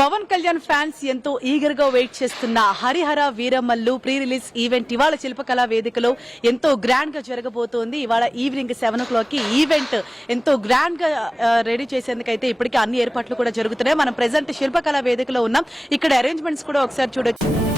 Pawan Kalyan fans ఎంతో eager గా wait చేస్తున్న Harihara Veeramallu pre release event ఇవాళ శిల్పకళా వేదికలో ఎంతో గ్రాండ్ గా జరగబోతోంది. ఇవాళ ఈవినింగ్ 7 o'clock కి ఈవెంట్ ఎంతో గ్రాండ్ గా రెడీ చేసేందుకైతే ఇప్పటికే అన్ని ఏర్పాట్లు కూడా జరుగుతున్నాయి. మనం ప్రెసెంట్ శిల్పకళా వేదికలో ఉన్నాం. ఇక్కడ అరేంజ్మెంట్స్ కూడా ఒకసారి చూడొచ్చు.